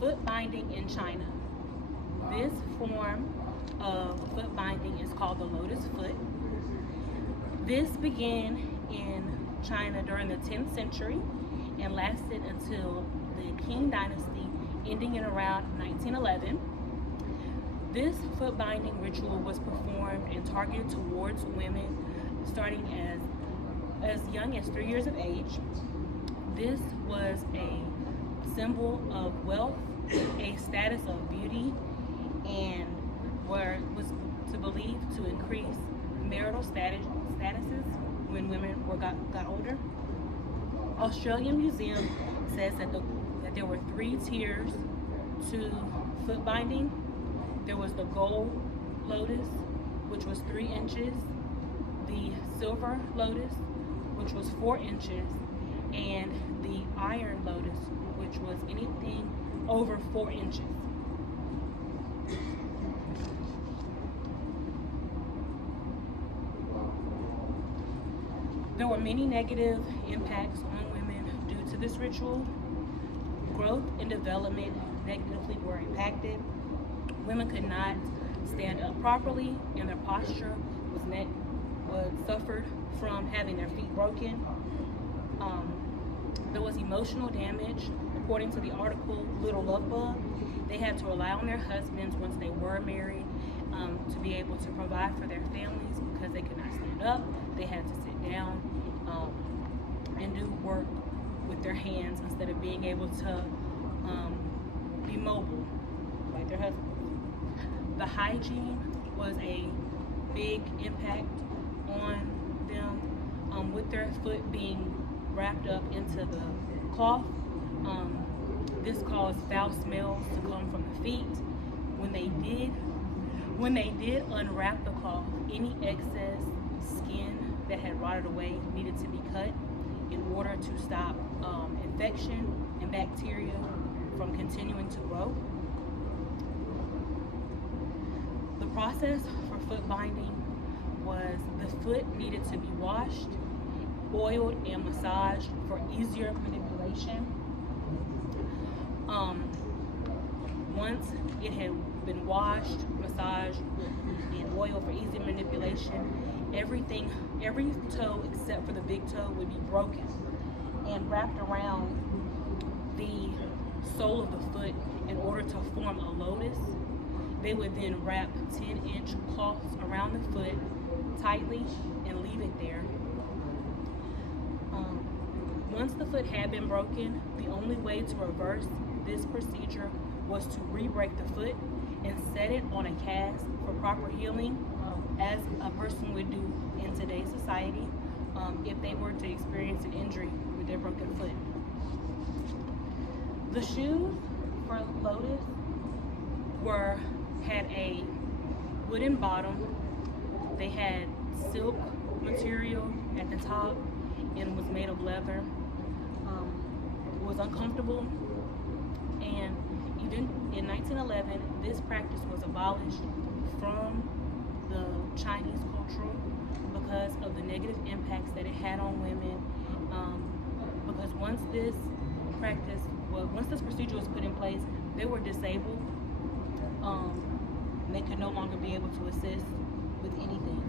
Foot binding in China. This form of foot binding is called the lotus foot. This began in China during the 10th century and lasted until the Qing dynasty, ending in around 1911. This foot binding ritual was performed and targeted towards women starting as young as 3 years of age. This was a symbol of wealth, a status of beauty, and was believed to increase marital statuses when women got older. Australian Museum says that there were 3 tiers to foot binding. There was the gold lotus, which was 3 inches, the silver lotus, which was 4 inches, and the iron lotus, which was anything over 4 inches. There were many negative impacts on women due to this ritual. Growth and development negatively were impacted. Women could not stand up properly, and their posture was suffered from having their feet broken. There was emotional damage. According to the article Little Love Bug, they had to rely on their husbands once they were married to be able to provide for their families because they could not stand up. They had to sit down and do work with their hands instead of being able to be mobile like their husbands. The hygiene was a big impact on them with their foot being wrapped up into the cloth. This caused foul smells to come from the feet. When they did unwrap the cloth, any excess skin that had rotted away needed to be cut in order to stop infection and bacteria from continuing to grow. The process for foot binding was the foot needed to be washed, oiled, and massaged for easier manipulation. Once it had been washed, massaged, and oiled for easy manipulation, every toe except for the big toe would be broken and wrapped around the sole of the foot in order to form a lotus. They would then wrap 10-inch cloths around the foot tightly and leave it there. Once the foot had been broken, the only way to reverse this procedure was to re-break the foot and set it on a cast for proper healing, as a person would do in today's society if they were to experience an injury with their broken foot. The shoes for Lotus had a wooden bottom. They had silk material at the top and was made of leather. It was uncomfortable, and even in 1911, this practice was abolished from the Chinese culture because of the negative impacts that it had on women. Because once this procedure was put in place, they were disabled. They could no longer be able to assist with anything.